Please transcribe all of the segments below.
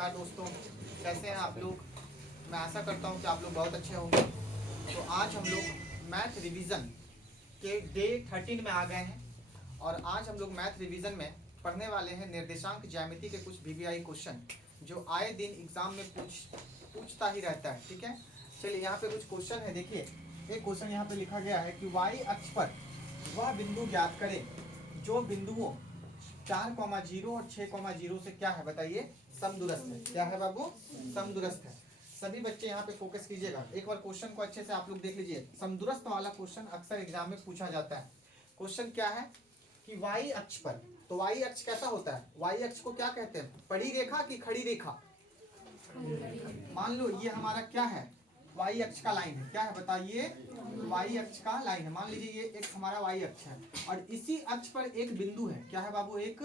नमस्कार दोस्तों, कैसे हैं आप लोग। मैं आशा करता हूं कि आप लोग बहुत अच्छे होंगे। तो आज हम लोग मैथ रिवीजन के डे 13 में आ गए हैं और आज हम लोग मैथ रिवीजन में पढ़ने वाले हैं निर्देशांक ज्यामिति के कुछ वीवीआई क्वेश्चन जो आए दिन एग्जाम में पूछता ही रहता है। ठीक है, चलिए यहाँ पे कुछ क्वेश्चन है। देखिए एक क्वेश्चन यहाँ पे लिखा गया है कि वाई अक्ष पर वह बिंदु ज्ञात करें जो बिंदुओं 4,0 और 6,0 से क्या है, बताइए, समदूरस्थ है। क्या है बाबू? समदूरस्थ है। सभी बच्चे यहाँ पे फोकस कीजिएगा, एक बार क्वेश्चन को अच्छे से आप लोग देख लीजिए। समदूरस्थ वाला क्वेश्चन अक्सर एग्जाम में पूछा जाता है। क्वेश्चन क्या है कि वाई अक्ष पर, तो वाई अक्ष कैसा होता है? वाई अक्ष को क्या कहते हैं? पड़ी रेखा कि खड़ी रेखा? मान लो ये हमारा क्या है, वाई अक्ष का लाइन है। क्या है बताइए? वाई अक्ष का लाइन है। मान लीजिए ये एक हमारा वाई अक्ष है और इसी अक्ष पर एक बिंदु है। क्या है बाबू? एक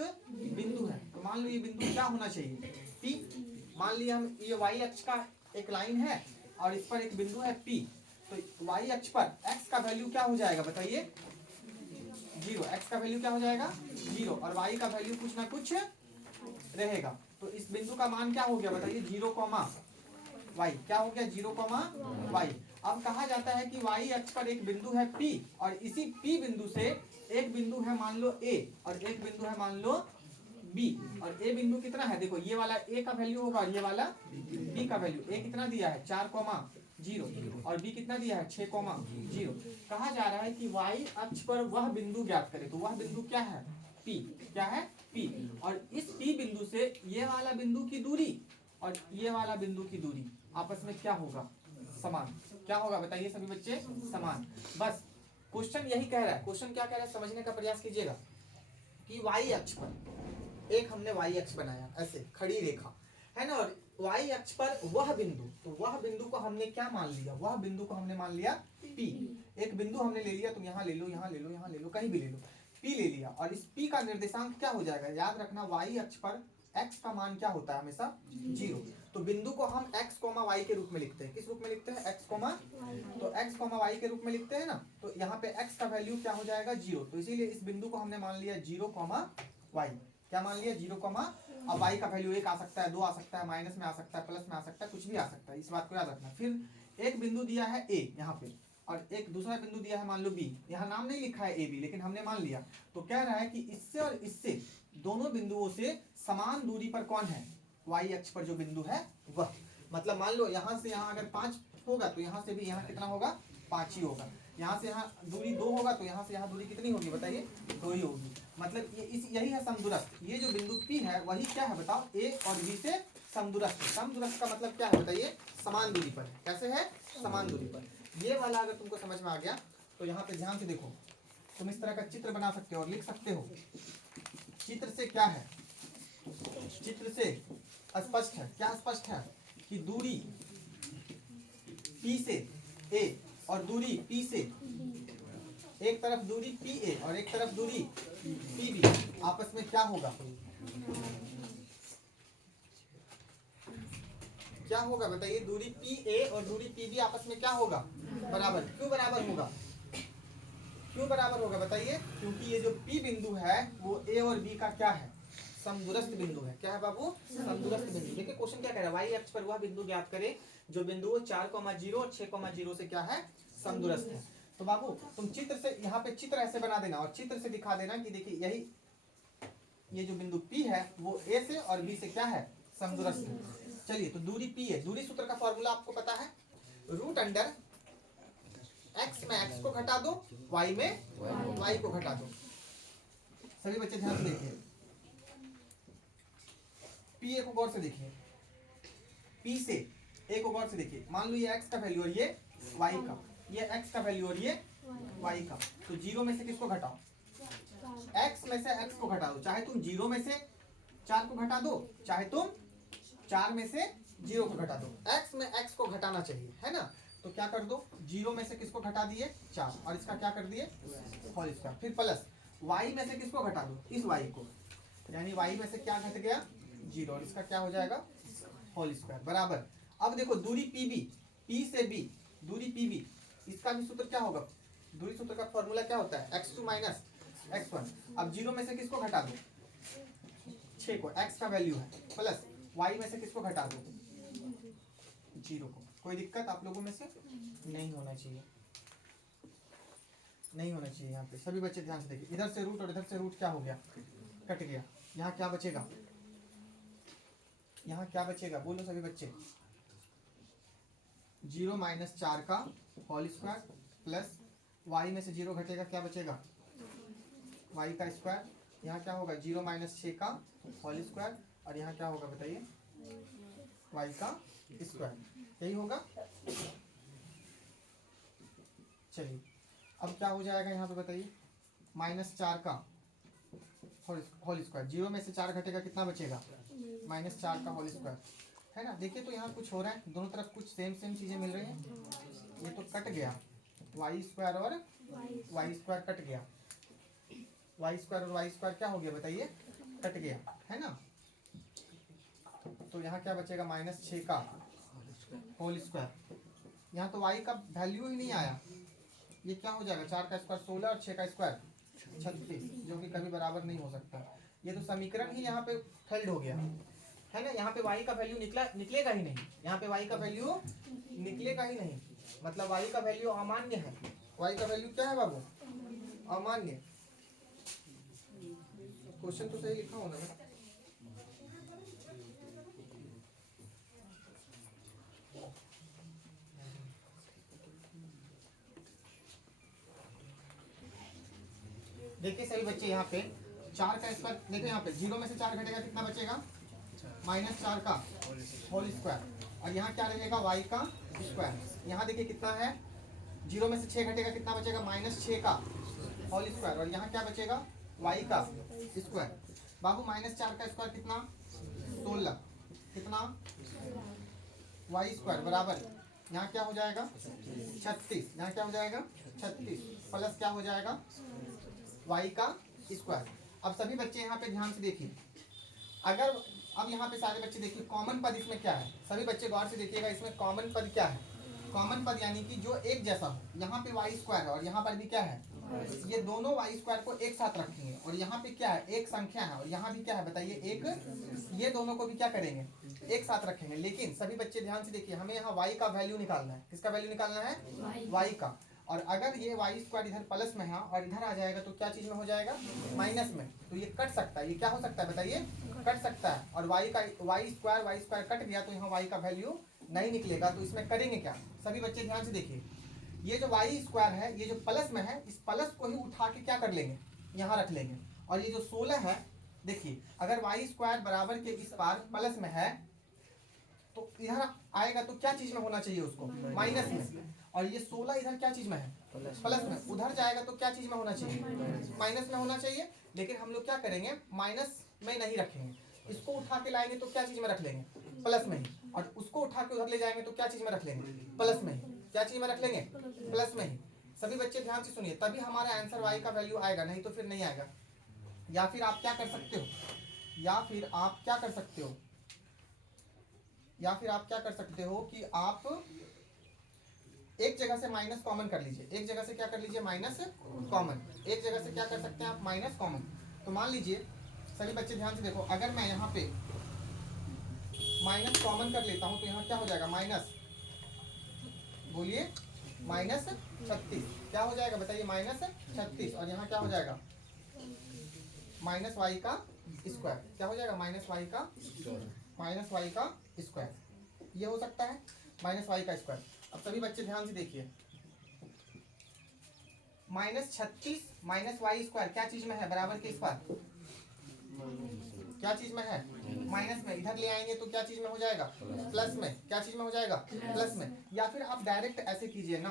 बिंदु है। तो मान लो ये बिंदु क्या होना चाहिए? पी। मान लिया हम ये वाई अक्ष का एक लाइन है और इस पर एक बिंदु है पी। तो वाई अक्ष पर एक्स का वैल्यू क्या हो जाएगा, बताइए? 0। एक्स का वैल्यू क्या हो जाएगा? 0 और वाई का वैल्यू कुछ ना कुछ रहेगा। तो इस बिंदु का मान क्या हो गया, बताइए? 0, वाई। क्या हो गया? 0, वाई। अब कहा जाता है कि वाई अक्ष पर एक बिंदु है P और इसी P बिंदु से एक बिंदु है मान लो A और एक बिंदु है मान लो B। और A बिंदु कितना है? देखो ये वाला A का वैल्यू होगा और ये वाला B का वैल्यू। A कितना दिया है? 4,0 और B कितना दिया है? 6,0। कहा जा रहा है कि वाई अक्ष पर वह बिंदु ज्ञात करे। तो वह बिंदु क्या है? P। क्या है? P। और इस P बिंदु से ये वाला बिंदु की दूरी और ये वाला बिंदु की दूरी आपस में क्या होगा? समान। क्या होगा बताइए सभी बच्चे? समान। बस क्वेश्चन यही कह रहा है। क्वेश्चन क्या कह रहा है समझने का प्रयास कीजिएगा कि वाई अक्ष पर एक हमने वाई अक्ष बनाया, ऐसे खड़ी रेखा है ना, और वाई अक्ष पर वह बिंदु, तो वह बिंदु को हमने क्या मान लिया? वह बिंदु को हमने मान लिया P। एक बिंदु हमने ले लिया, तुम यहाँ ले लो, यहाँ ले लो, यहाँ ले लो, कहीं भी ले लो, P ले लिया। और इस P का निर्देशांक क्या हो जाएगा? याद रखना वाई अक्ष पर x का मान क्या होता है? हमेशा 0। तो बिंदु को हम x, y के रूप में लिखते हैं। किस रूप में लिखते हैं? x, तो x, y के रूप में लिखते हैं ना। तो यहाँ पे x का वैल्यू क्या हो जाएगा? 0। तो इसीलिए इस बिंदु को हमने मान लिया 0, y। क्या मान लिया? 0, अब y का वैल्यू 1 आ सकता है, 2 आ सकता है, माइनस में आ सकता है, प्लस में आ सकता है, कुछ भी आ सकता है। इस बात को याद रखना। फिर एक बिंदु दिया है a यहाँ पे और एक दूसरा बिंदु दिया है मान लो B। यहाँ नाम नहीं लिखा है ए बी, लेकिन हमने मान लिया। तो कह रहा है कि इससे और इससे दोनों बिंदुओं से समान दूरी पर कौन है? वाई अक्ष पर जो बिंदु है वह। मतलब मान लो यहाँ से यहाँ अगर 5 होगा तो यहाँ से भी यहाँ कितना होगा? 5 ही होगा। यहाँ से यहाँ दूरी 2 होगा तो यहाँ से यहाँ दूरी कितनी होगी, बताइए? 2 ही होगी। मतलब यही है समदूरस्थ। ये जो बिंदु P है वही क्या है बताओ? A और B से समदूरस्थ। समदूरस्थ का मतलब क्या है बताइए? समान दूरी पर। कैसे है? समान दूरी पर। ये वाला अगर तुमको समझ में आ गया तो यहाँ पे ध्यान से देखो। तुम इस तरह का चित्र बना सकते हो और लिख सकते हो। चित्र से क्या है? चित्र से स्पष्ट है। क्या स्पष्ट है? कि दूरी P से A और दूरी P से, एक तरफ दूरी PA और एक तरफ दूरी PB, आपस में क्या होगा? क्या होगा बताइए? दूरी PA और दूरी PB आपस में क्या होगा? बराबर। क्यों बराबर होगा? क्यों बराबर होगा बताइए? क्योंकि ये जो P बिंदु है वो A और B का क्या है? समदूरस्थ बिंदु है। क्या है बाबू? समदूरस्थ बिंदु। देखिए क्वेश्चन क्या कह रहा है? वाई अक्ष पर वह बिंदु ज्ञात करे जो बिंदु 4,0 और 6,0 से क्या है? समदूरस्थ है। तो बाबू तुम चित्र से यहाँ पे चित्र ऐसे बना देना और चित्र से दिखा देना कि देखिए यही ये जो बिंदु P है वो A से और B से क्या है? समदूरस्थ है। चलिए तो दूरी P है। दूरी सूत्र का फॉर्मूला आपको पता है? रूट अंडर x में x को घटा दो, y में y को घटा दो। सभी बच्चे ध्यान से देखिए। P को गौर से देखिए। P से A को गौर से देखिए। मान लो ये x का वैल्यू और ये y का, ये x का वैल्यू और ये y का। तो 0 में से किसको घटाओ? x में से x को घटा दो। चाहे तुम 0 में से 4 को घटा दो, चाहे तुम 4 में से 0 को घटा दो। x में x को घटाना चाहिए, है ना। तो क्या कर दो? 0 में से किसको घटा दिए? 4 और इसका क्या कर दिए? Whole square. फिर प्लस y में से किसको घटा दो? इस y को, यानी y में से क्या घट गया? 0 और इसका क्या हो जाएगा? होल स्क्वायर बराबर। अब देखो दूरी PB, P से B दूरी PB, इसका भी सूत्र क्या होगा? दूरी सूत्र का फॉर्मूला क्या होता है? x2 minus x1। अब 0 में से किसको घटा दो? 6 को, x का वैल्यू है, प्लस वाई में से किसको घटा दो, 0 को। कोई दिक्कत आप लोगों में से नहीं होना चाहिए, नहीं होना चाहिए। यहाँ पे सभी बच्चे ध्यान से देखिए, इधर से रूट और इधर से रूट क्या हो गया, कट गया। यहाँ क्या बचेगा, यहाँ क्या बचेगा, बोलो सभी बच्चे। 0 माइनस 4 का होल स्क्वायर प्लस वाई में से 0 घटेगा, क्या बचेगा, वाई का स्क्वायर। यहाँ क्या होगा, 0 माइनस 6 का होल स्क्वायर, और यहाँ क्या होगा बताइए, वाई का स्क्वायर। यही होगा। चलिए अब क्या हो जाएगा यहाँ पे बताइए, -4 का होल स्क्वायर। 0 में से 4 घटेगा, कितना बचेगा, -4 का होल स्क्वायर, है ना। देखिए तो यहाँ कुछ हो रहा है, दोनों तरफ कुछ सेम सेम चीजें मिल रही हैं। ये तो कट गया, वाई स्क्वायर और वाई स्क्वायर कट गया, वाई स्क्वायर और वाई स्क्वायर क्या हो गया बताइए, कट गया, है ना। तो यहाँ क्या बचेगा, -6 का होल स्क्वायर। यहाँ तो वाई का वैल्यू ही नहीं आया, ये क्या हो जाएगा, 4 का स्क्वायर 16 और 6 का स्क्वायर 36, जो कि कभी बराबर नहीं हो सकता। ये तो समीकरण ही यहाँ पे फेल्ड हो गया, है ना। यहाँ पे y का वैल्यू निकलेगा ही नहीं, यहाँ पे y का वैल्यू निकलेगा ही नहीं, मतलब y का वैल्यू अमान्य है। y का वैल्यू क्या है बाबू, अमान्य। क्वेश्चन तो सही लिखा होगा ना। देखिए सभी बच्चे यहाँ पे 4 का स्क्वायर, देखो यहाँ पे 0 में से 4 घटेगा, कितना बचेगा, -4 का होल स्क्वायर, और यहाँ क्या रहेगा, y का स्क्वायर। यहाँ देखिए कितना है, 0 में से 6 घटेगा, कितना बचेगा, -6 का होल स्क्वायर, और यहाँ क्या बचेगा, y का स्क्वायर। बाबू -4 का स्क्वायर कितना, 16, कितना, y स्क्वायर बराबर, यहाँ क्या हो जाएगा, 36, यहाँ क्या हो जाएगा, 36 प्लस क्या हो जाएगा, y का स्क्वायर। अब सभी बच्चे यहाँ पे ध्यान से देखिए, अगर अब यहाँ पे सारे बच्चे देखिए कॉमन पद इसमें क्या है, सभी बच्चे गौर से देखिएगा, इसमें कॉमन पद क्या है, कॉमन पद यानी कि जो एक जैसा हो। यहाँ पे वाई स्क्वायर है और यहाँ पर भी क्या है, ये दोनों वाई स्क्वायर को एक साथ रखेंगे, और यहाँ पे क्या है, एक संख्या है, और यहाँ भी क्या है बताइए, एक, ये दोनों को भी क्या करेंगे, एक साथ रखेंगे। लेकिन सभी बच्चे ध्यान से देखिए, हमें यहाँ वाई का वैल्यू निकालना है, किसका वैल्यू निकालना है, वाई का। और अगर ये वाई स्क्वायर इधर प्लस में है और इधर आ जाएगा तो क्या चीज में हो जाएगा, माइनस में। तो ये कट सकता है, ये क्या हो सकता है बताइए, कट सकता है। और वाई स्क्वायर कट गया तो यहाँ वाई का वैल्यू नहीं निकलेगा। तो इसमें करेंगे क्या, सभी बच्चे ध्यान से देखिए, ये जो वाई स्क्वायर है, ये जो प्लस में है, इस प्लस को ही उठा के क्या कर लेंगे, यहाँ रख लेंगे। और ये जो 16 है, देखिए अगर वाई स्क्वायर बराबर के इस पार प्लस में है तो इधर आएगा तो क्या चीज में होना चाहिए उसको, माइनस में। और ये 16 इधर क्या चीज में है, प्लस में, उधर जाएगा तो क्या चीज में होना चाहिए, माइनस में होना चाहिए। लेकिन हम लोग क्या करेंगे, माइनस में नहीं रखेंगे, इसको उठा के लाएंगे तो क्या चीज में रख लेंगे, प्लस में ही। और उसको उठा के उधर ले जाएंगे तो क्या चीज में रख लेंगे, प्लस में ही। क्या चीज में रख लेंगे, प्लस में ही। सभी बच्चे ध्यान से सुनिए, तभी हमारा आंसर वाई का वैल्यू आएगा, नहीं तो फिर नहीं आएगा। या फिर आप क्या कर सकते हो, या फिर आप क्या कर सकते हो, या फिर आप क्या कर सकते हो कि आप एक जगह से माइनस कॉमन कर लीजिए, एक जगह से क्या कर लीजिए, माइनस कॉमन। एक जगह से क्या कर सकते हैं आप, माइनस कॉमन। तो मान लीजिए सभी बच्चे ध्यान से देखो, अगर मैं यहाँ पे माइनस कॉमन कर लेता हूँ तो यहाँ क्या हो जाएगा, माइनस, बोलिए, -36। क्या हो जाएगा बताइए, -36। और यहाँ क्या हो जाएगा, -y का स्क्वायर। क्या हो जाएगा, -y का स्क्वायर। ये हो सकता है, -y का स्क्वायर। अब सभी बच्चे ध्यान से देखिए, -36 -y स्क्वायर क्या चीज में है, बराबर के इस पार क्या चीज में है, माइनस में। इधर ले आएंगे तो क्या चीज में हो जाएगा, प्लस में। क्या चीज में हो जाएगा, प्लस में। या फिर आप डायरेक्ट ऐसे कीजिए ना,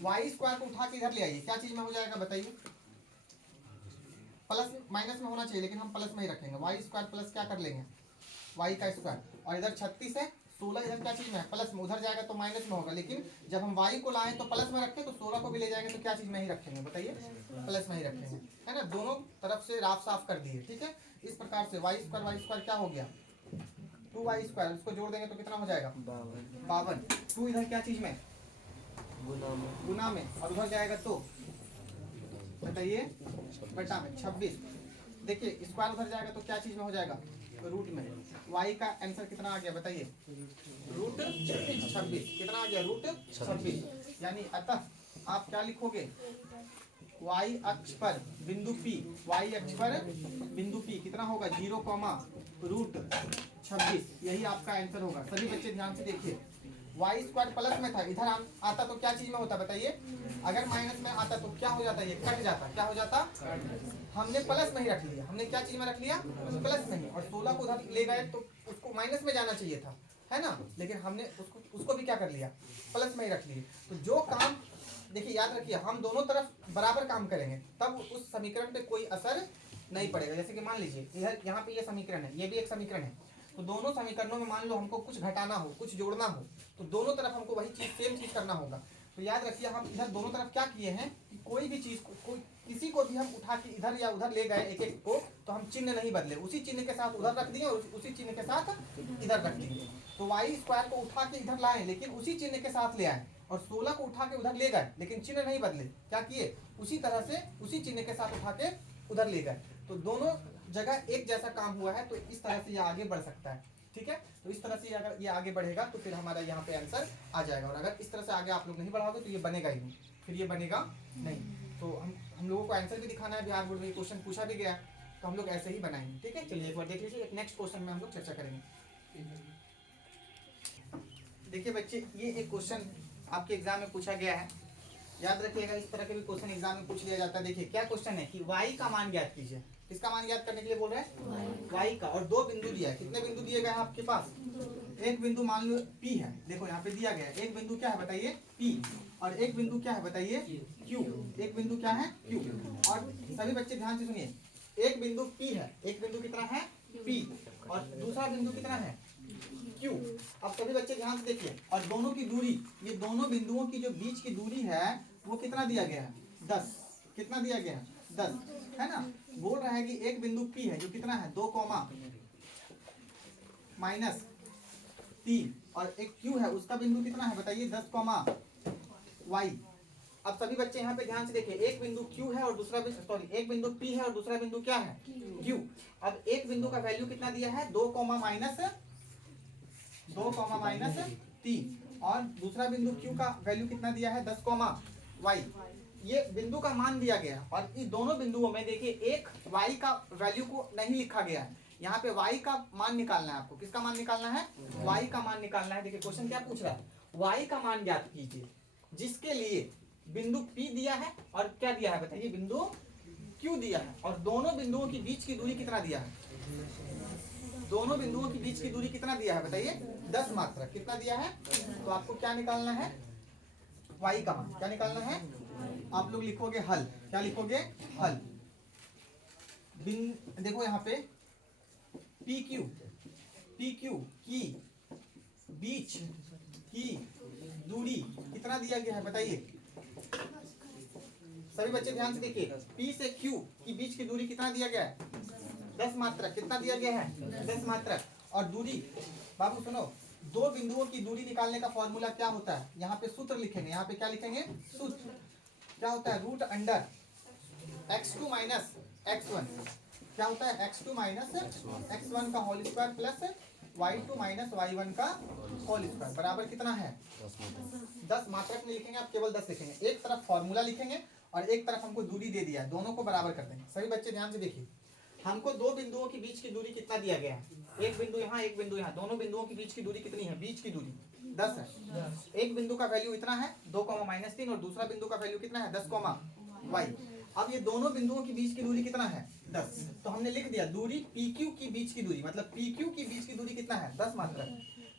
वाई स्क्वायर को उठा के इधर ले आइए, क्या चीज में हो जाएगा बताइए, प्लस, माइनस में होना चाहिए लेकिन हम प्लस में ही रखेंगे। वाई स्क्वायर प्लस क्या कर लेंगे, वाई का स्क्वायर। और इधर 36 है, 16 इधर क्या चीज में है, प्लस में। उधर जाएगा तो माइनस में होगा, लेकिन जब हम वाई को लाएं तो प्लस में रखें, तो 16 को भी ले जाएंगे तो क्या चीज में ही रखेंगे बताइए, प्लस में ही रखेंगे, है ना। दोनों तरफ से राफ साफ कर दिए, ठीक है। इस प्रकार से वाई स्क्वायर क्या हो गया, 2y स्क्वायर, उसको जोड़ देंगे तो कितना हो जाएगा, 52। 2 इधर क्या चीज में, गुना में, और उधर जाएगा तो बताइए, बटा में, 26। देखिए स्क्वायर उधर जाएगा तो क्या चीज में हो जाएगा, रूट में। y का आंसर कितना आ गया बताइए? रूट 26। कितना आ गया? रूट 26। यानी अतः आप क्या लिखोगे? y अक्ष पर बिंदु P, y अक्ष पर बिंदु P कितना होगा? 0,√26। यही आपका आंसर होगा। सभी बच्चे ध्यान से देखिए, वाई स्क्वायर प्लस में था, इधर आता तो क्या चीज में होता बताइए? अगर माइनस में आता तो क्या हो जाता? ये कट जाता। क्या हो जाता? हमने प्लस में ही रख लिया। हमने क्या चीज में रख लिया? प्लस में ही। और 16 को उधर ले गए तो उसको माइनस में जाना चाहिए था, है ना? लेकिन हमने उसको भी क्या कर लिया? प्लस में ही रख लिए। तो जो काम, देखिए याद रखिए, हम दोनों तरफ बराबर काम करेंगे तब उस समीकरण पे कोई असर नहीं पड़ेगा। जैसे कि मान लीजिए इधर यहाँ पे ये समीकरण है, ये भी एक समीकरण है, तो दोनों समीकरणों में मान लो हमको कुछ घटाना हो, कुछ जोड़ना हो, तो दोनों तरफ हमको वही चीज, सेम चीज करना होगा। तो याद रखिए हम इधर दोनों तरफ क्या किए हैं कि कोई भी चीज को, कोई किसी को भी हम उठा के इधर या उधर ले गए एक एक को, तो हम चिन्ह नहीं बदले, उसी चिन्ह के साथ उधर रख दिए और उसी चिन्ह के साथ इधर रख दिए। तो वाई स्क्वायर को उठा के इधर लाए लेकिन उसी चिन्ह के साथ ले आए, और 16 को उठा के उधर ले गए लेकिन चिन्ह नहीं बदले। क्या किए? उसी तरह से उसी चिन्ह के साथ उठा के उधर ले गए। तो दोनों जगह एक जैसा काम हुआ है, तो इस तरह से ये आगे बढ़ सकता है। ठीक है, तो इस तरह से अगर ये आगे बढ़ेगा तो फिर हमारा यहाँ पे आंसर आ जाएगा। और अगर इस तरह से आगे आप लोग नहीं बढ़ाओगे तो ये बनेगा ही नहीं, फिर ये बनेगा नहीं। तो हम लोगों को आंसर भी दिखाना है, बिहार बोर्ड में क्वेश्चन पूछा भी गया, तो हम लोग ऐसे ही बनाएंगे। ठीक है, चलिए एक बार देख लीजिए, एक नेक्स्ट क्वेश्चन में हम लोग चर्चा करेंगे। देखिए बच्चे, ये एक क्वेश्चन आपके एग्जाम में पूछा गया है, याद रखिएगा। इस तरह के भी क्वेश्चन एग्जाम में पूछ लिया जाता है। देखिए क्या क्वेश्चन है कि y का मान ज्ञात कीजिए। किसका मान ज्ञात करने के लिए बोल रहे हैं? y का। और दो बिंदु दिया है। कितने बिंदु दिए गए हैं आपके पास? एक बिंदु मान लो P है, देखो यहाँ पे दिया गया है। एक बिंदु क्या है बताइए? P। और एक बिंदु क्या है बताइए? Q। एक बिंदु क्या है? Q। और सभी बच्चे ध्यान से सुनिए, एक बिंदु P है, एक बिंदु कितना है? P। और दूसरा बिंदु कितना है? Q। अब सभी बच्चे ध्यान से देखिए, और दोनों की दूरी, ये दोनों बिंदुओं की जो बीच की दूरी है वो कितना दिया गया है? 10। कितना दिया गया है? 10, है ना? बोल रहा है कि एक बिंदु P है जो कितना है? 2, -3, और एक Q है, उसका बिंदु कितना है बताइए? 10, y। अब सभी बच्चे यहाँ पे ध्यान से देखिए, एक बिंदु Q है और दूसरा बिंदु, एक बिंदु P है और दूसरा बिंदु क्या है? Q। अब एक बिंदु का वैल्यू कितना दिया है? 2, -3, और दूसरा बिंदु Q का वैल्यू कितना दिया है? 10, y। ये बिंदु का मान दिया गया है, और इन दोनों बिंदुओं में देखिए एक y का वैल्यू को नहीं लिखा गया है। यहाँ पे y का मान निकालना है आपको। किसका मान निकालना है? y का मान निकालना है। देखिए क्वेश्चन क्या पूछ रहा है? y का मान ज्ञात कीजिए, जिसके लिए बिंदु P दिया है और क्या दिया है बताइए? बिंदु Q दिया है, और दोनों बिंदुओं के बीच की दूरी कितना दिया है? दोनों बिंदुओं के बीच की दूरी कितना दिया है बताइए? 10 मात्रक। कितना दिया है? तो आपको क्या निकालना है? y का मान। क्या निकालना है? आप लोग लिखोगे हल। क्या लिखोगे? हल। देखो यहाँ पे PQ की बीच की दूरी कितना दिया गया है बताइए? सभी बच्चे ध्यान से देखिए, P से Q की बीच की दूरी कितना दिया गया है? 10 मात्रक। कितना दिया गया है? 10 मात्रक। और दूरी, बाबू सुनो, दो बिंदुओं की दूरी निकालने का फॉर्मूला क्या होता है? यहाँ पे सूत्र लिखेंगे। यहाँ पे क्या लिखेंगे? सूत्र। क्या होता है? Root under x2 minus x1। क्या होता है? x2 माइनस x1 का whole square plus y2 minus y1 का होल स्क्वायर बराबर कितना है? 10 मात्रक में लिखेंगे आप, केवल 10 लिखेंगे। एक तरफ फॉर्मूला लिखेंगे और एक तरफ हमको दूरी दे दिया है, दोनों को बराबर कर देंगे। सभी बच्चे ध्यान से देखिए, हमको दो बिंदुओं के बीच की दूरी कितना दिया गया है? एक बिंदु यहाँ, एक बिंदु यहाँ, दोनों बिंदुओं के बीच की दूरी कितनी है? बीच की दूरी 10 है। एक बिंदु का वैल्यू इतना है 2, -3, और दूसरा बिंदु का वैल्यू कितना है? 10, y। अब ये दोनों बिंदुओं के बीच की दूरी कितना है? 10। तो हमने लिख दिया दूरी PQ की बीच की दूरी, मतलब PQ की बीच की दूरी कितना है? 10 मात्रक।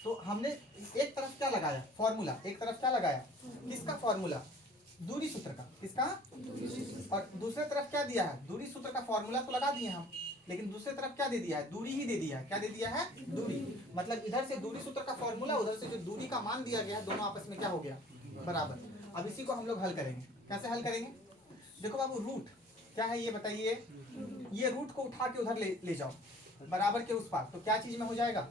तो हमने एक तरफ क्या लगाया? फॉर्मूला। एक तरफ क्या लगाया? किसका फॉर्मूला? दूरी सूत्र का। किसका? और दूसरे तरफ क्या दिया है? दूरी सूत्र का फॉर्मूला तो लगा दिए हम, लेकिन दूसरे तरफ क्या दे दिया है? दूरी ही दे दिया है। क्या दे दिया है? दूरी। मतलब इधर से दूरी सूत्र का फॉर्मूला, उधर से जो दूरी का मान दिया गया है, दोनों आपस में क्या हो गया? बराबर। अब इसी को हम लोग हल करेंगे। कैसे हल करेंगे? देखो बाबू, रूट क्या है ये बताइए? ये रूट को उठा के उधर ले जाओ बराबर के उस पार, तो क्या चीज में हो जाएगा?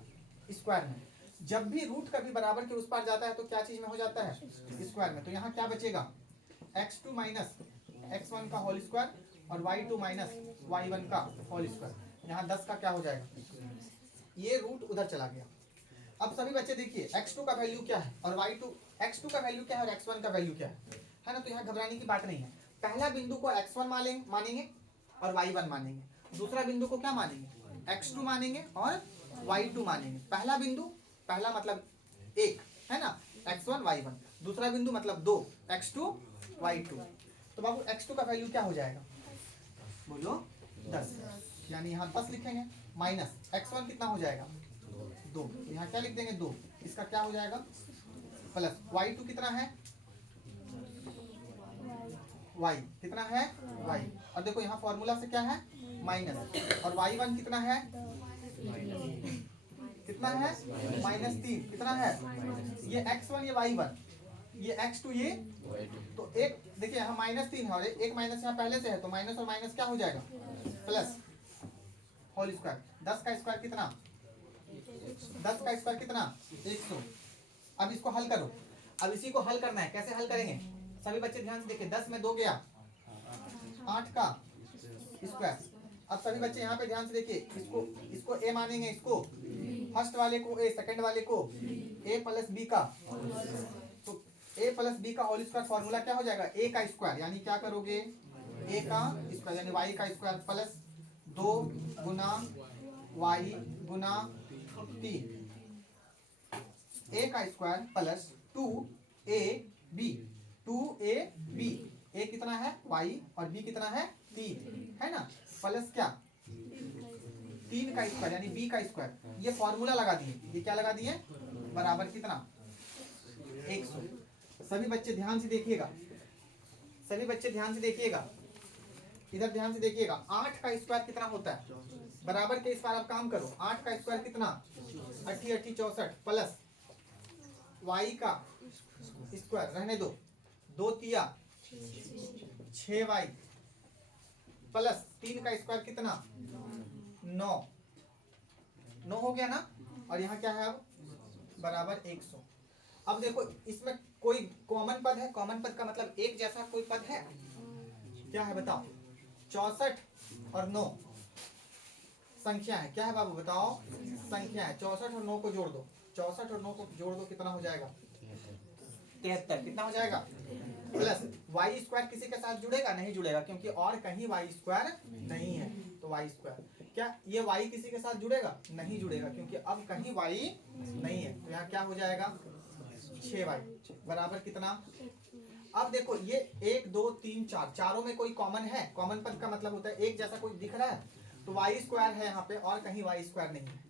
स्क्वायर में। जब भी रूट कभी बराबर के उस पार जाता है तो क्या चीज में हो जाता है? स्क्वायर में। तो यहाँ क्या बचेगा? x2 माइनस x1 का होल स्क्वायर और y2 माइनस y1 का होल स्क्वायर। यहाँ 10 का क्या हो जाएगा? ये रूट उधर चला गया। अब सभी बच्चे देखिए x2 का वैल्यू क्या है और y2, x2 का वैल्यू क्या है और x1 का वैल्यू क्या है ना। तो यहाँ घबराने की बात नहीं है। पहला बिंदु को x1 मानेंगे और y1 मानेंगे। दूसरा बिंदु को क्या मानेंगे, x2 मानेंगे और y2 मानेंगे। पहला बिंदु, पहला मतलब एक है ना, x1 y1। दूसरा बिंदु मतलब दो, x2 y2। तो बाबू x2 का वैल्यू क्या हो जाएगा, बोलो 10। यानी यहाँ 10 लिखेंगे माइनस x1 कितना हो जाएगा 2। यहाँ क्या लिख देंगे 2। इसका क्या हो जाएगा प्लस y2 कितना है, y कितना है y। और देखो यहाँ फॉर्मूला से क्या है माइनस, और y1 कितना है, कितना है -3। कितना है ये x1 ये y1 ये x2 ये, तो एक देखिए यहाँ -3 है और एक माइनस यहाँ पहले से है, तो माइनस और माइनस क्या हो जाएगा प्लस होल स्क्वायर। 10 का स्क्वायर कितना, 10 का स्क्वायर कितना 100। अब इसको हल करो। अब इसी को हल करना है। कैसे हल करेंगे सभी बच्चे ध्यान से देखिए। 10 में 2 गया 8 का स्क्वायर। अब सभी बच्चे यहाँ पे ध्यान से देखिए, इसको a मानेंगे, इसको फर्स्ट वाले को a, सेकंड वाले को a प्लस b का, तो a प्लस b का होल स्क्वायर फॉर्मूला क्या हो जाएगा a का स्क्वायर। यानी क्या करोगे a का स्क्वायर यानी y का square plus 2 Guna y Guna 3, a का square plus 2ab, 2ab, a कितना है y और b कितना है 3 है ना, प्लस क्या 3 का स्क्वायर यानी b का स्क्वायर। ये फॉर्मूला लगा दिए, ये क्या लगा दिए बराबर कितना 100। सभी बच्चे ध्यान से देखिएगा, सभी बच्चे ध्यान से देखिएगा, इधर ध्यान से देखिएगा। 8 का स्क्वायर कितना होता है बराबर के इस बार आप काम करो। 8 का स्क्वायर कितना 8 64 प्लस y का स्क्वायर रहने दो 2 तिया 6y प्लस 3 का स्क्वायर कितना 9 हो गया ना। और यहाँ क्या है अब बराबर 100। अब देखो इसमें कोई कॉमन पद है, कॉमन पद का मतलब एक जैसा कोई पद है, क्या है बताओ 64 और 9 संख्या है। क्या है बाबू बताओ संख्या है। 64 और 9 को जोड़ दो, 64 और 9 को जोड़ दो कितना हो जाएगा 73। कितना हो जाएगा प्लस वाई स्क्वायर किसी के साथ जुड़ेगा नहीं जुड़ेगा, क्योंकि और कहीं वाई स्क्वायर नहीं है। तो वाई स्क्वायर क्या ये वाई किसी के साथ जुड़ेगा नहीं जुड़ेगा, क्योंकि अब कहीं वाई नहीं है। तो यहाँ क्या हो जाएगा 6y बराबर कितना। अब देखो ये 1 2 3 4 चारों में कोई कॉमन है। कॉमन पद का मतलब होता है एक जैसा कोई दिख रहा है, तो वाई स्क्वायर है यहाँ पे और कहीं वाई स्क्वायर नहीं है।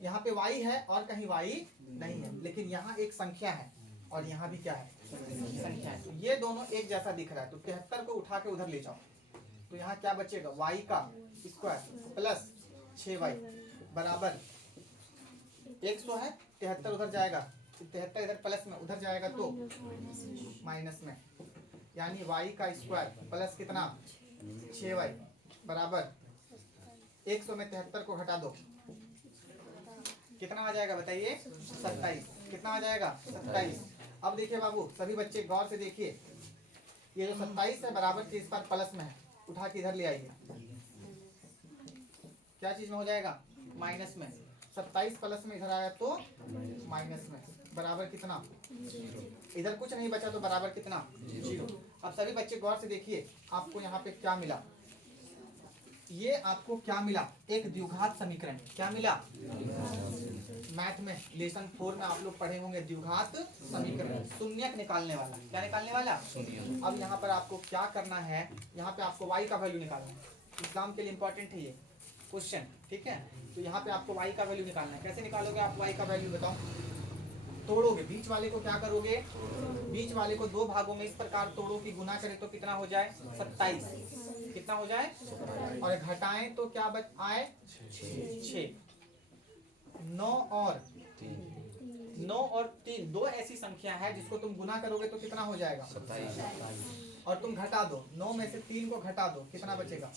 यहाँ पे y है और कहीं y नहीं है, लेकिन यहाँ एक संख्या है और यहाँ भी क्या है संख्या है। तो ये दोनों एक जैसा दिख रहा है, तो 73 को उठा के उधर ले जाओ, तो यहाँ क्या बचेगा y का स्क्वायर प्लस 6y बराबर 100 है। 73 उधर जाएगा, 73 इधर प्लस में उधर जाएगा तो माइनस में, यानी y का स्क्वायर प्लस कितना 6y बराबर 100 में 73 को घटा दो कितना आ जाएगा बताइए 27। कितना आ जाएगा 27। अब देखिए बाबू सभी बच्चे गौर से देखिए, ये जो 27 है बराबर के इस बार प्लस में है, उठा के इधर ले आइए। क्या चीज में हो जाएगा माइनस में। 27 प्लस में इधर आया तो माइनस में बराबर कितना, इधर कुछ नहीं बचा तो बराबर कितना 0। अब सभी बच्चे गौर से देखिए, आपको यहाँ पे क्या मिला, ये आपको क्या मिला एक द्विघात समीकरण। क्या मिला मैथ में लेसन 4 में आप लोग पढ़े होंगे द्विघात समीकरण, शून्यक निकालने वाला। क्या निकालने वाला अब यहाँ पर आपको क्या करना है, यहाँ पे आपको y का वैल्यू निकालना है। एग्जाम के लिए इंपॉर्टेंट है ये क्वेश्चन, ठीक है। तो यहाँ पे आपको y का वैल्यू निकालना है। कैसे निकालोगे आप y का वैल्यू बताओ, तोड़ोगे बीच वाले को, क्या करोगे बीच वाले को 2 भागों में इस प्रकार तोड़ो कि गुना करें तो कितना हो जाए 27। कितना हो जाए और घटाएं तो क्या बच आए 6। 9 और 3 दो ऐसी संख्या है जिसको तुम गुना करोगे तो कितना हो जाएगा 27, और तुम घटा दो 9 में से 3 को घटा दो कितना बचेगा।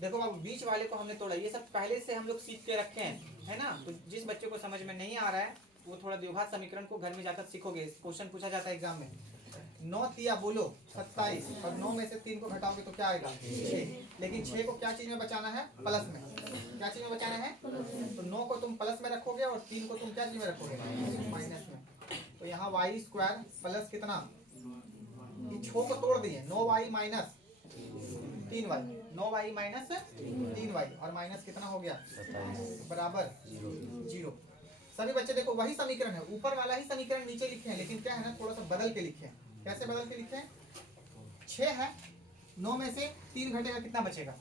देखो अब बीच वाले को हमने तोड़ा, ये सब पहले से हम लोग सीख के रखे हैं है ना। तो जिस बच्चे को समझ में नहीं आ रहा है वो थोड़ा द्विघात समीकरण को घर में जाकर सीखोगे, क्वेश्चन पूछा जाता है एग्जाम में। 9 तिया बोलो 27, और 9 में से 3 को घटाओगे तो क्या आएगा 6। लेकिन 6 को क्या चीज में बचाना है, प्लस में। क्या चीज में बचाना है, तो 9 को तुम प्लस में रखोगे और 3 को तुम क्या चीज में रखोगे, माइनस में। तो यहाँ वाई स्क्वायर प्लस कितना, ये 6 को तोड़ दिए, 9y minus 3y, 9y minus 3y, और माइनस कितना हो गया, बराबर 0। सभी बच्चे देखो वही समीकरण है, ऊपर वाला ही समीकरण नीचे लिखे हैं, लेकिन क्या है ना, थोड़ा सा बदल के लिखे हैं। कैसे बदल के लिखे हैं, 6 है, 9 में से 3 घटेगा कितना बचेगा,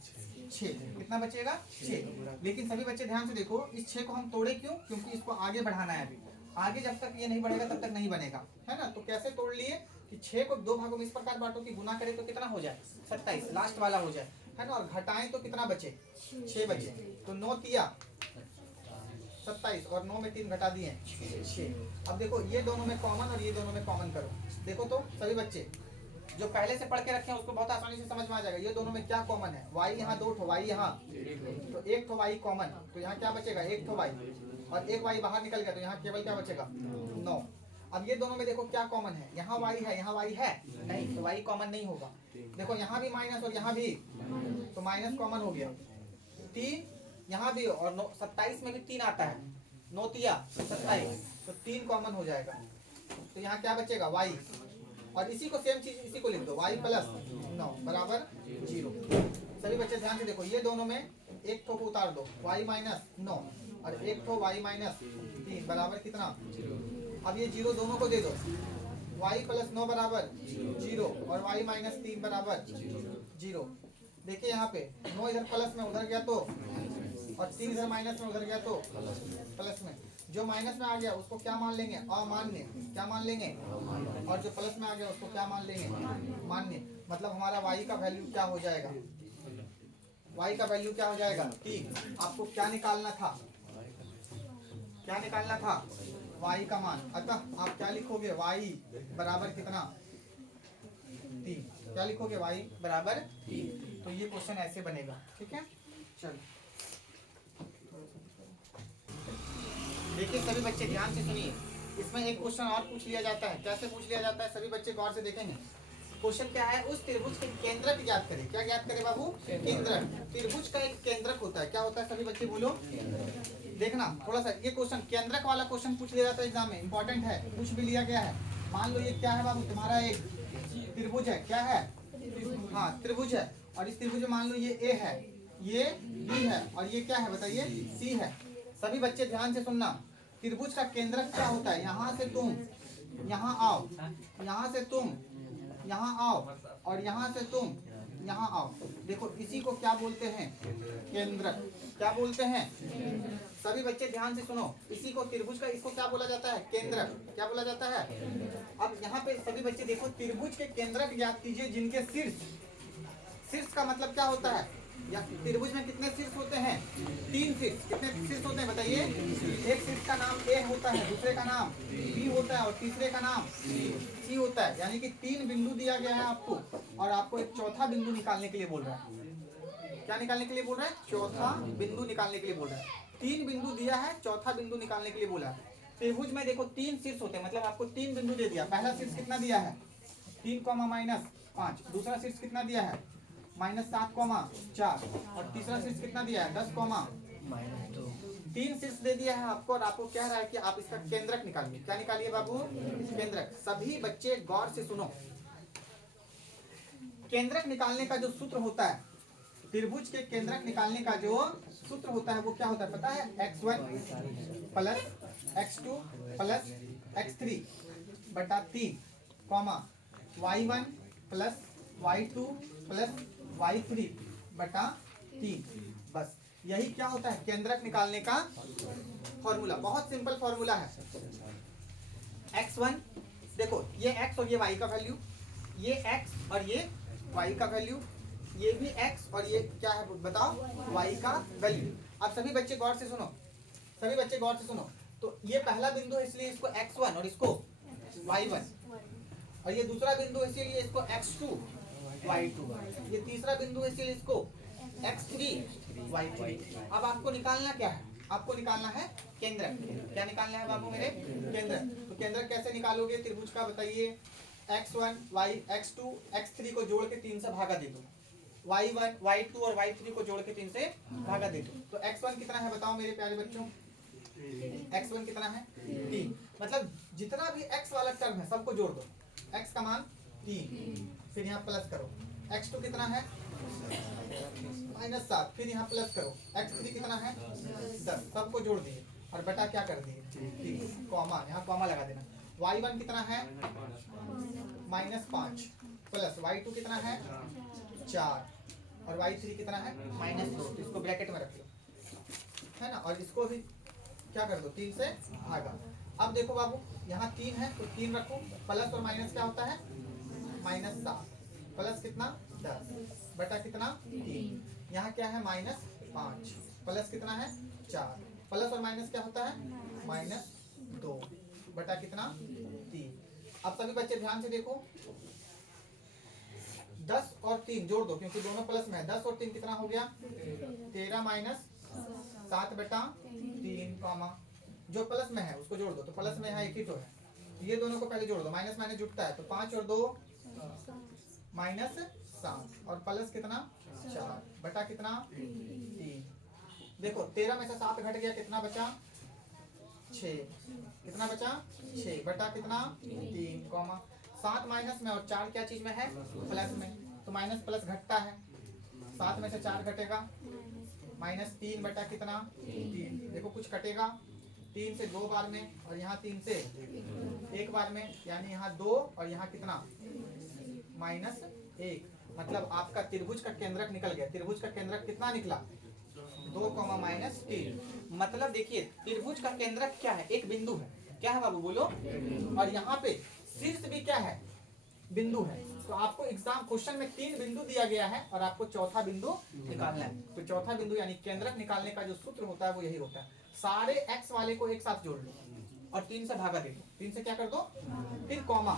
6। कितना बचेगा, 6। लेकिन सभी बच्चे ध्यान से देखो, इस 6 को हम तोड़े क्यों, क्योंकि इसको आगे बढ़ाना है। अभी आगे जब तक ये नहीं बढ़ेगा तब तक नहीं बनेगा, है ना। तो कैसे तोड़ लिए कि 6 को 2 भागों में इस प्रकार बांटो कि गुना करें तो कितना हो जाए, 27, लास्ट वाला हो जाए, है ना। और घटाएं तो कितना बचे, 6 बचे। तो 9 तिया 27, और 9 में 3 घटा दिए 6। अब देखो ये दोनों में कॉमन और ये दोनों में कॉमन करो। देखो तो सभी बच्चे जो पहले से पढ़ के रखे हैं उसको बहुत आसानी से समझ में आ जाएगा। ये दोनों में क्या कॉमन है, y यहाँ 2 ठो, y यहाँ, तो 1 ठो y कॉमन, तो यहाँ क्या बचेगा, 1 ठो y, और 1 y बाहर निकल गया, तो यहाँ केवल क्या बचेगा, 9। अब ये दोनों में देखो क्या कॉमन है, यहाँ y है, यहाँ y है नहीं, तो y कॉमन नहीं होगा। देखो यहाँ भी माइनस और यहाँ भी, तो माइनस कॉमन हो गया। 3 यहाँ भी, और 27 में भी 3 आता है, 9 तिया 27, तो 3 कॉमन हो जाएगा। तो यहाँ क्या बचेगा, y, और इसी को सेम चीज इसी को लिख दो, y प्लस 9 बराबर 0। सभी बच्चे ध्यान से देखो, ये दोनों में एक ठो को उतार दो, y माइनस 9 और एक ठो y माइनस 3 बराबर कितना, अब ये 0 दोनों को दे दो, y प्लस 9 बराबर 0 और y माइनस 3 बराबर 0। देखिए यहाँ पे 9 इधर प्लस में उधर गया तो, और 3 इधर माइनस में उधर गया तो प्लस में। जो माइनस में आ गया उसको क्या मान लेंगे, अमान्य। क्या मान लेंगे, और जो प्लस में आ गया उसको क्या मान लेंगे, मान्य। मतलब हमारा y का वैल्यू क्या हो जाएगा, y का वैल्यू क्या हो जाएगा, 3। आपको क्या निकालना था, क्या निकालना था, y का मान। अतः आप क्या लिखोगे, y बराबर कितना, 3। क्या लिखोगे, y बराबर 3। तो ये क्वेश्चन ऐसे बनेगा, ठीक है। चलो देखिए सभी बच्चे ध्यान से सुनिए, इसमें एक क्वेश्चन और पूछ लिया जाता है। कैसे पूछ लिया जाता है, सभी बच्चे गौर से देखेंगे। क्वेश्चन क्या है, उस त्रिभुज के केंद्रक ज्ञात करें। क्या ज्ञात करें बाबू, केंद्रक। त्रिभुज का एक केंद्रक होता है, क्या होता है सभी बच्चे बोलो। देखना थोड़ा सा, ये क्वेश्चन केंद्रक वाला क्वेश्चन पूछ लिया जाता है एग्जाम में, इंपॉर्टेंट है, पूछ भी लिया गया है। मान लो ये क्या है बाबू, तुम्हारा एक त्रिभुज है, क्या है, हाँ त्रिभुज है, और इस त्रिभुज में मान लो ये ए है, ये बी है, और ये क्या है बताइए, सी है। सभी बच्चे ध्यान से सुनना, त्रिभुज का केंद्रक क्या होता है, यहाँ से तुम यहाँ आओ, यहाँ से तुम यहाँ आओ, और यहाँ से तुम यहाँ आओ। देखो इसी को क्या बोलते हैं, केंद्रक। क्या बोलते हैं, सभी बच्चे ध्यान से सुनो, इसी को त्रिभुज का इसको क्या बोला जाता है, केंद्रक। क्या बोला जाता है। अब यहाँ पे सभी बच्चे देखो, त्रिभुज के केंद्रक ज्ञात कीजिए जिनके शीर्ष, शीर्ष का मतलब क्या होता है, या त्रिभुज में कितने शीर्ष होते हैं, 3 शीर्ष। कितने शीर्ष होते हैं बताइए, एक शीर्ष का नाम ए होता है, दूसरे का नाम बी होता है, और तीसरे का नाम सी होता है। यानी कि 3 बिंदु दिया गया है आपको, और आपको एक चौथा बिंदु निकालने के लिए बोल रहा है। क्या निकालने के लिए बोल रहा है, चौथा बिंदु निकालने के लिए बोल रहा है। 3 बिंदु दिया है, चौथा बिंदु निकालने के लिए बोला है। त्रिभुज में देखो 3 शीर्ष होते हैं, मतलब आपको 3 बिंदु दे दिया। पहला शीर्ष कितना दिया है, 3, -5। दूसरा शीर्ष कितना दिया है, -7, 4। और तीसरा शीर्ष कितना दिया है, 10, -2। 3 शीर्ष दे दिया है आपको, और आपको कह रहा है कि आप इसका केंद्रक निकालिए। क्या निकालिए बाबू, केंद्रक। सभी बच्चे गौर से सुनो, केंद्रक निकालने का जो सूत्र होता है, त्रिभुज के केंद्रक निकालने का जो सूत्र होता है वो क्या होता है पता है, x1 plus x2 plus x3 बटा 3, y1 plus y2 plus y3 बटा 3। बस यही क्या होता है, केंद्रक निकालने का फॉर्मूला। बहुत सिंपल फॉर्मूला है। x1 देखो, ये x और ये y का वैल्यू, ये x और ये y का वैल्यू, ये भी x और ये क्या है बताओ, y का वैल्यू। अब सभी बच्चे गौर से सुनो, सभी बच्चे गौर से सुनो। तो ये पहला बिंदु है इसलिए इसको x1 और इसको y1, और ये दूसरा बिंदु है इसीलिए इसको x2 y2, ये तीसरा बिंदु है इसीलिए इसको x3 y3। अब आपको निकालना क्या है, आपको निकालना है केंद्रक। क्या निकालना है बाबू मेरे, केंद्रक। तो केंद्रक कैसे निकालोगे त्रिभुज का बताइए। x1 x2 x3 को जोड़ के 3 से भागा दे दो, y1 y2 और y3 को जोड़ के 3 से भागा दे दो। तो x1 कितना है बताओ मेरे प्यारे बच्चों, x1 कितना है 3। मतलब जितना भी x वाला टर्म है सबको जोड़ दो, x का मान 3, फिर यहाँ प्लस करो। x2 कितना है -7, फिर यहाँ प्लस करो। x3 कितना है 10, सबको जोड़ दिए और बटा क्या कर दिए 3, कॉमा, यहाँ कॉमा लगा देना। y1 कितना है -5 प्लस y2 कितना है 4 और y3 कितना है -2, तो इसको ब्रैकेट में रख लो, है ना। और इसको भी क्या कर दो 3 से भागा। अब देखो बाबू यहाँ 3 है तो 3 रखो, प्लस और माइनस क्या होता है -7, प्लस कितना 10 बटा कितना 3। यहाँ क्या है -5 प्लस कितना है 4, प्लस और माइनस क्या होता है -2 बटा कितना 3। अब सभी बच्चे ध्यान से देखो, 10 और 3 जोड़ दो क्योंकि दोनों प्लस में है। 10 और 3 कितना हो गया 13 -7 बटा 3 कॉमा, जो प्लस में है उसको जोड़ दो, तो प्लस में यहाँ एक ही तो है, ये दोनों को पहले जोड़ दो, माइनस माइनस जुटता है तो 5 और 2 -7 और प्लस कितना 4 बटा कितना 3। देखो 13 में से 7 घट गया, कितना बचा 6, कितना बचा 6 बटा कितना 3 कॉमा, 7 माइनस में और 4 क्या चीज में है प्लस में, तो माइनस प्लस घटता है, 7 में से 4 घटेगा -3 बटा कितना 3। देखो कुछ कटेगा, 3 से 2 बार में और यहाँ 3 से 1 बार में, यानी यहाँ 2 और यहाँ कितना -1। मतलब आपका त्रिभुज का केंद्रक निकल गया। त्रिभुज का केंद्रक कितना निकला 2, -3। मतलब देखिए त्रिभुज का केंद्रक क्या है, एक बिंदु है, क्या है बाबू बोलो, और यहाँ पे शीर्ष भी क्या है बिंदु है। तो आपको एग्जाम क्वेश्चन में 3 बिंदु दिया गया है और आपको चौथा बिंदु निकालना है। तो चौथा बिंदु यानी केंद्रक निकालने का जो सूत्र होता है वो यही होता है, सारे x वाले को एक साथ जोड़ लो और 3 से भागा दे दो, 3 से क्या कर दो फिर कॉमा,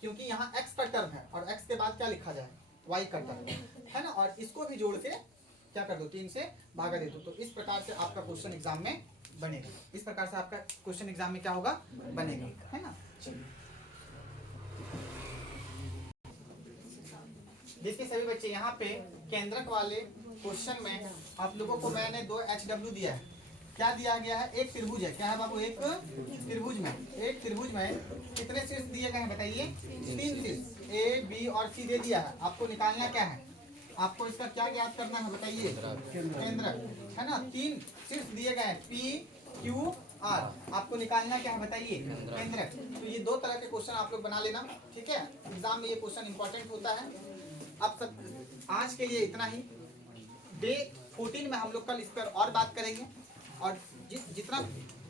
क्योंकि यहाँ x का टर्म है और x के बाद क्या लिखा जाए y का टर्म है ना, और इसको भी जोड़ के क्या कर दो 3 से भागा दे दो। तो इस प्रकार से आपका क्वेश्चन एग्जाम में बनेगा, इस प्रकार से आपका क्वेश्चन एग्जाम में क्या होगा बनेगा, है ना। देखिए सभी बच्चे यहाँ पे केंद्रक वाले क्वेश्चन में आप लोगों को मैंने 2 HW दिया है। क्या दिया गया है, एक त्रिभुज है, क्या है बाबू एक त्रिभुज में कितने शीर्ष दिए गए हैं बताइए 3 शीर्ष A B और C दे दिया है। आपको निकालना क्या है, आपको इसका क्या ज्ञात करना है बताइए केंद्रक, है ना। 3 शीर्ष दिए गए हैं P Q R, आपको निकालना क्या है बताइए केंद्रक। तो ये 2 तरह के क्वेश्चन आप लोग बना लेना, ठीक है, एग्जाम में ये क्वेश्चन इंपॉर्टेंट होता है। अब सब आज के लिए इतना ही, डे 14 में हम लोग कल इस पर और बात करेंगे और जितना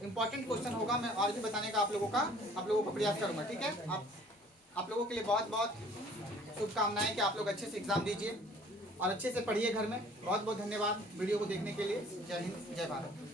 इम्पोर्टेंट क्वेश्चन होगा मैं और भी बताने का आप लोगों को प्रयास करूंगा, ठीक है। आप लोगों के लिए बहुत बहुत शुभकामनाएं कि आप लोग अच्छे से एग्जाम दीजिए और अच्छे से पढ़िए घर में। बहुत बहुत धन्यवाद वीडियो को देखने के लिए। जय हिंद, जय भारत।